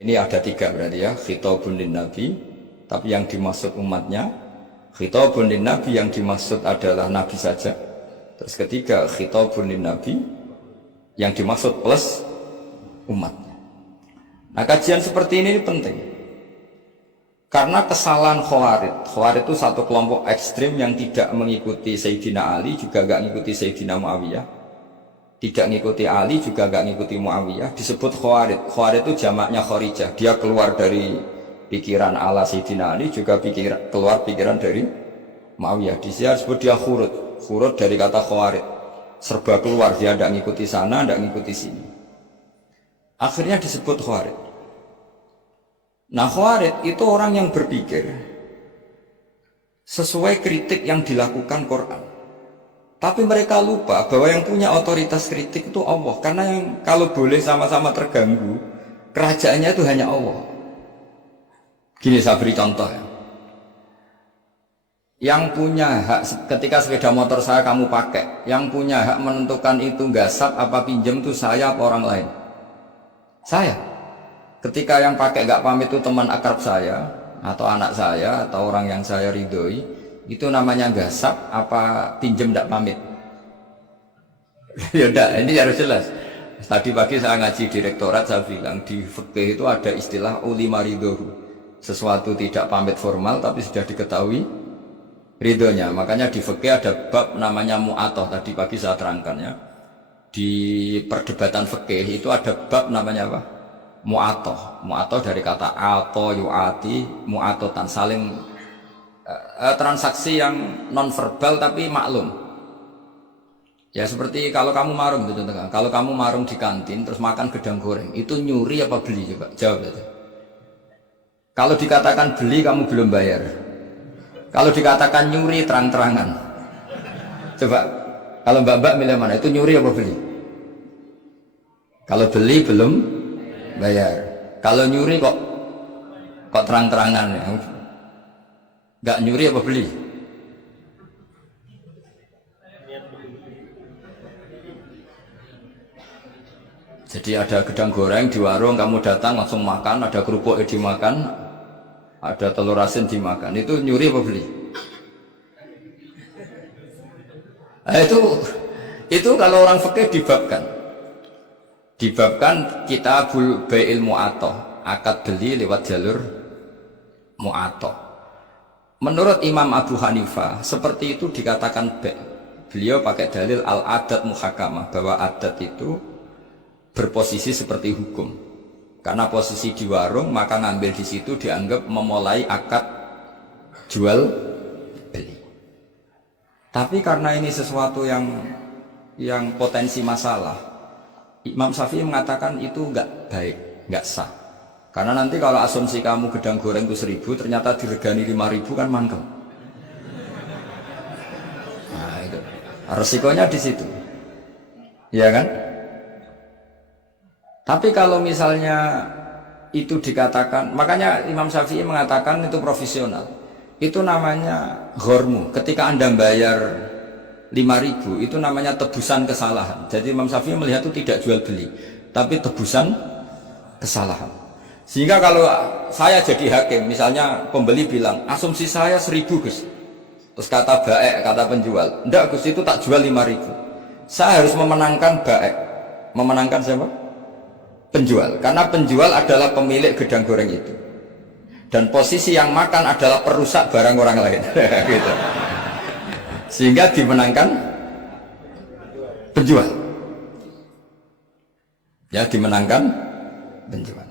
Ini ada tiga berarti ya, khitabun lin nabi, tapi yang dimaksud umatnya, khitabun lin nabi yang dimaksud adalah nabi saja. Terus ketiga, khitabun lin nabi yang dimaksud plus umatnya. Nah, kajian seperti ini penting. Karena kesalahan Khawarij itu satu kelompok ekstrim yang tidak mengikuti Sayyidina Ali, juga gak mengikuti Sayyidina Muawiyah. Tidak mengikuti Ali, juga gak mengikuti Muawiyah. Disebut Khawarij. Khawarij itu jamaknya Kharijah. Dia keluar dari pikiran ala Sayyidina Ali, juga keluar pikiran dari Muawiyah. Di sini disebut dia khurud. Khurud dari kata Khawarij. Serba keluar, dia tidak mengikuti sana, tidak mengikuti sini. Akhirnya disebut Khawarij. Nah, Khawarij itu orang yang berpikir sesuai kritik yang dilakukan Quran. Tapi mereka lupa bahwa yang punya otoritas kritik itu Allah. Karena yang kalau boleh sama-sama terganggu, kerajaannya itu hanya Allah. Gini saya beri contoh ya. Yang punya hak ketika sepeda motor saya kamu pakai, yang punya hak menentukan itu gasap apa pinjam itu saya apa orang lain? Saya. Ketika yang pakai gak pamit itu teman akrab saya atau anak saya atau orang yang saya ridhoi, itu namanya gasap apa pinjem gak pamit? Ya udah, ini harus jelas. Tadi pagi saya ngaji direktorat, saya bilang di fikih itu ada istilah ulima ridhohu. Sesuatu tidak pamit formal tapi sudah diketahui ridhonya. Makanya di fikih ada bab namanya mu'atoh. Tadi pagi saya terangkan ya. Di perdebatan fikih itu ada bab namanya apa? Mu'atoh. Mu'atoh dari kata ato yu'ati, mu'atotan, saling transaksi yang non verbal tapi maklum. Ya seperti kalau kamu marung gitu, kalau kamu marung di kantin terus makan gedang goreng, itu nyuri apa beli? Coba jawab itu. Kalau dikatakan beli kamu belum bayar. Kalau dikatakan nyuri terang-terangan. Coba kalau mbak-mbak milih mana? Itu nyuri apa beli? Kalau beli belum bayar. Kalau nyuri kok terang-terangan ya? Gak nyuri apa beli? Jadi ada gedang goreng di warung, kamu datang langsung makan, ada kerupuk dimakan, ada telur asin dimakan. Itu nyuri apa beli? Nah, itu kalau orang fikih dibabkan kitabul bai'il mu'atoh, akad beli lewat jalur mu'atoh. Menurut Imam Abu Hanifah seperti itu dikatakan beliau pakai dalil al-adat muhakamah, bahwa adat itu berposisi seperti hukum. Karena posisi di warung, maka ngambil di situ dianggap memulai akad jual beli. Tapi karena ini sesuatu yang potensi masalah, Imam Syafi'i mengatakan itu enggak baik, enggak sah. Karena nanti kalau asumsi kamu gedang goreng itu 1.000, ternyata diregani 5.000 kan mangkel. Nah itu resikonya di situ, ya kan? Tapi kalau misalnya itu dikatakan, makanya Imam Syafi'i mengatakan itu profesional. Itu namanya ghormu. Ketika Anda bayar 5.000, itu namanya tebusan kesalahan. Jadi Imam Syafi'i melihat itu tidak jual beli, tapi tebusan kesalahan. Sehingga kalau saya jadi hakim, misalnya pembeli bilang, asumsi saya 1.000 Gus. Terus kata baek, kata penjual, enggak Gus, itu tak jual 5.000. Saya harus memenangkan baek. Memenangkan siapa? Penjual. Karena penjual adalah pemilik gedang goreng itu. Dan posisi yang makan adalah perusak barang orang lain. Gitu. Sehingga dimenangkan penjual. Ya, dimenangkan penjual.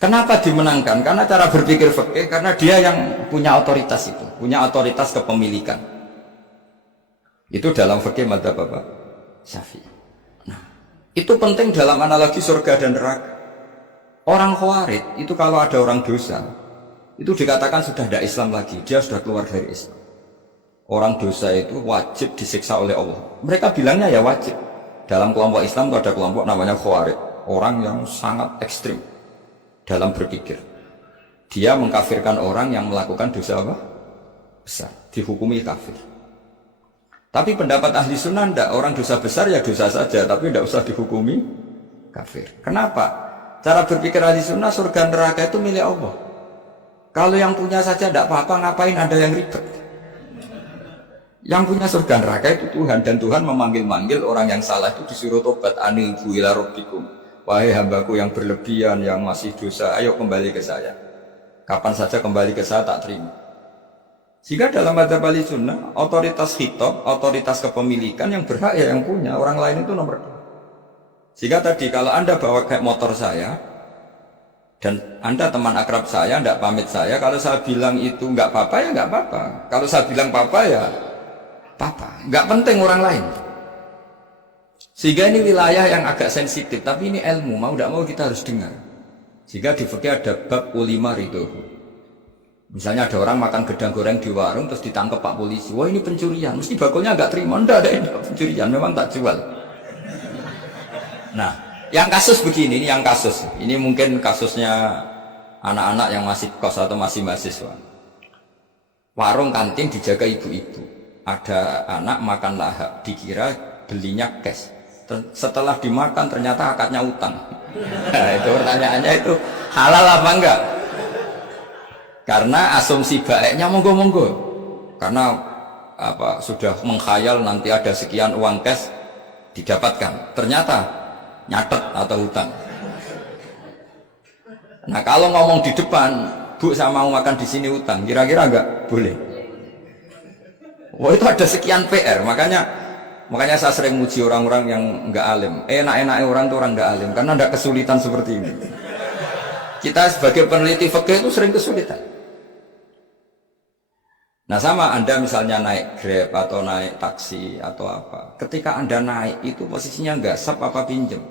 Kenapa dimenangkan? Karena cara berpikir fikih, karena dia yang punya otoritas itu, punya otoritas kepemilikan. Itu dalam fikih madzhab Bapak Syafi'i. Nah, itu penting dalam analogi surga dan neraka. Orang Khawarij itu kalau ada orang dosa, itu dikatakan sudah tidak Islam lagi, dia sudah keluar dari Islam. Orang dosa itu wajib disiksa oleh Allah. Mereka bilangnya ya wajib. Dalam kelompok Islam itu ada kelompok namanya Khawarij, orang yang sangat ekstrim dalam berpikir. Dia mengkafirkan orang yang melakukan dosa apa? Besar, dihukumi kafir. Tapi pendapat ahli sunnah tidak, orang dosa besar ya dosa saja, tapi tidak usah dihukumi kafir. Kenapa? Cara berpikir ahli sunnah, surga neraka itu milik Allah. Kalau yang punya saja tidak apa-apa, ngapain ada yang ribet? Yang punya surga neraka itu Tuhan, dan Tuhan memanggil-manggil orang yang salah itu disuruh tobat. Anibu ila rabbikum, wahai hambaku yang berlebihan, yang masih dosa, ayo kembali ke saya. Kapan saja kembali ke saya tak terima. Sehingga dalam madzhab ahli sunnah, otoritas khitab, otoritas kepemilikan yang berhak ya yang punya, orang lain itu nomor 2. Sehingga tadi kalau Anda bawa kayak motor saya dan Anda teman akrab saya, tidak pamit saya, kalau saya bilang itu nggak apa-apa ya nggak apa-apa. Kalau saya bilang apa-apa ya apa-apa, nggak penting orang lain. Sehingga ini wilayah yang agak sensitif, tapi ini ilmu, mau tidak mau kita harus dengar. Sehingga di fikih ada bab ulima ridho. Misalnya ada orang makan gedang goreng di warung terus ditangkap Pak Polisi, wah ini pencurian, mesti bakulnya nggak terima, ndak ada ini pencurian, memang tak jual. Nah, yang kasus begini, ini yang kasus. Ini mungkin kasusnya anak-anak yang masih kos atau masih mahasiswa. Warung kantin dijaga ibu-ibu. Ada anak makan lahap, dikira belinya cash. Setelah dimakan ternyata akadnya utang. Nah, itu pertanyaannya itu halal apa enggak? Karena asumsi baiknya monggo-monggo. Karena apa sudah mengkhayal nanti ada sekian uang cash didapatkan. Ternyata nyatet atau hutang. Nah kalau ngomong di depan, Bu saya mau makan di sini hutang, kira-kira enggak boleh. Wah itu ada sekian PR, makanya saya sering muji orang-orang yang enggak alim. Enak-enaknya orang itu orang enggak alim, karena enggak kesulitan seperti ini. Kita sebagai peneliti fikih itu sering kesulitan. Nah sama Anda misalnya naik Grab atau naik taksi atau apa, ketika Anda naik itu posisinya enggak sap apa pinjem,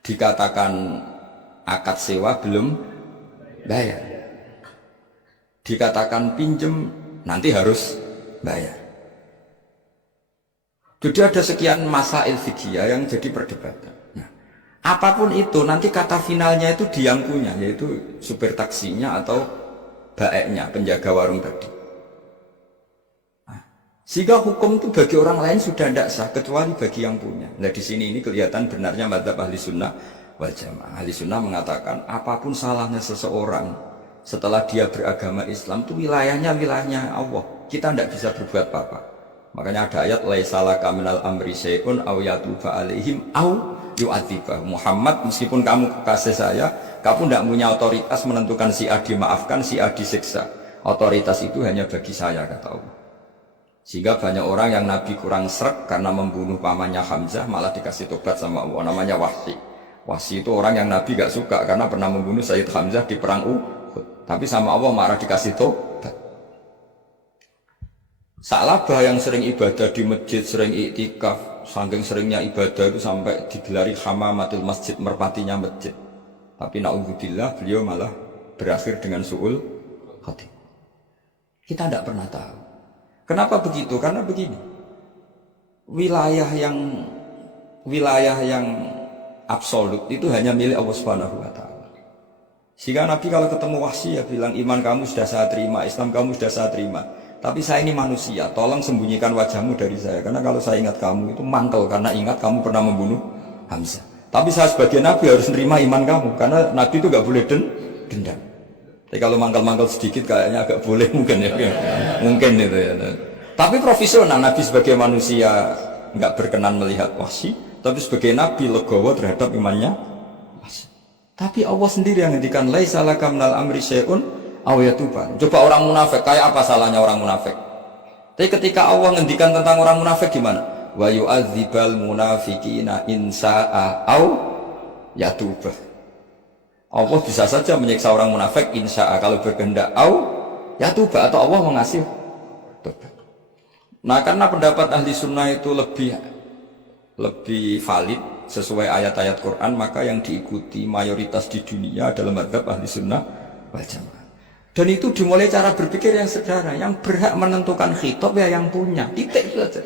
dikatakan akad sewa belum bayar, dikatakan pinjem nanti harus bayar. Jadi ada sekian masail fikih yang jadi perdebatan. Nah, apapun itu nanti kata finalnya itu dia yang punya, yaitu supir taksinya atau baeknya, penjaga warung tadi. Sehingga hukum itu bagi orang lain sudah tidak sah kecuali bagi yang punya. Nah di sini ini kelihatan benarnya madzhab ahli sunnah wal jamaah. Ahli sunnah mengatakan apapun salahnya seseorang setelah dia beragama Islam itu wilayahnya Allah. Kita tidak bisa berbuat apa-apa. Makanya ada ayat laisa laka minal amri syai'un aw yatuba alaihim aw yu'adzibah. Muhammad meskipun kamu kekasih saya, kamu tidak punya otoritas menentukan si A dimaafkan, si A disiksa. Otoritas itu hanya bagi saya kata Allah. Sehingga banyak orang yang Nabi kurang srek karena membunuh pamannya Hamzah malah dikasih tobat sama Allah, namanya Wahsy. Wahsy itu orang yang Nabi gak suka karena pernah membunuh Sayyid Hamzah di perang Uhud. Tapi sama Allah marah dikasih tobat. Sa'labah yang sering ibadah di masjid, sering iktikaf, saking seringnya ibadah itu sampai digelari hamamatul masjid, merpatinya masjid. Tapi na'udzubillah beliau malah berakhir dengan su'ul khatimah. Kita tidak pernah tahu. Kenapa begitu? Karena begini, wilayah yang absolut itu hanya milik Allah Subhanahu wa Ta'ala. Sehingga Nabi kalau ketemu Wahsy ya bilang, iman kamu sudah saya terima, Islam kamu sudah saya terima, tapi saya ini manusia, tolong sembunyikan wajahmu dari saya, karena kalau saya ingat kamu itu mangkel, karena ingat kamu pernah membunuh Hamzah. Tapi saya sebagai Nabi harus menerima iman kamu, karena Nabi itu gak boleh dendam. Tapi kalau mangkal-mangkal sedikit kayaknya agak boleh mungkin ya, mungkin itu ya. Tapi profesional, Nabi sebagai manusia nggak berkenan melihat Wahsy, tapi sebagai Nabi legowo terhadap imannya Wahsy. Tapi Allah sendiri yang ngendikan laisa laka minal amri syai'un aw yatuba. Coba orang munafik, kayak apa salahnya orang munafik? Tapi ketika Allah ngendikan tentang orang munafik gimana? Wa yu'adzibal munafiqina in sa'a aw yatuba. Allah bisa saja menyiksa orang munafik insya'a kalau berkehendak ya tuba atau Allah mengasih tobat. Nah karena pendapat ahli sunnah itu lebih valid sesuai ayat-ayat Quran, maka yang diikuti mayoritas di dunia adalah madzhab ahli sunnah wal jamaah. Dan itu dimulai cara berpikir yang sederhana, yang berhak menentukan khitab ya yang punya, titik saja.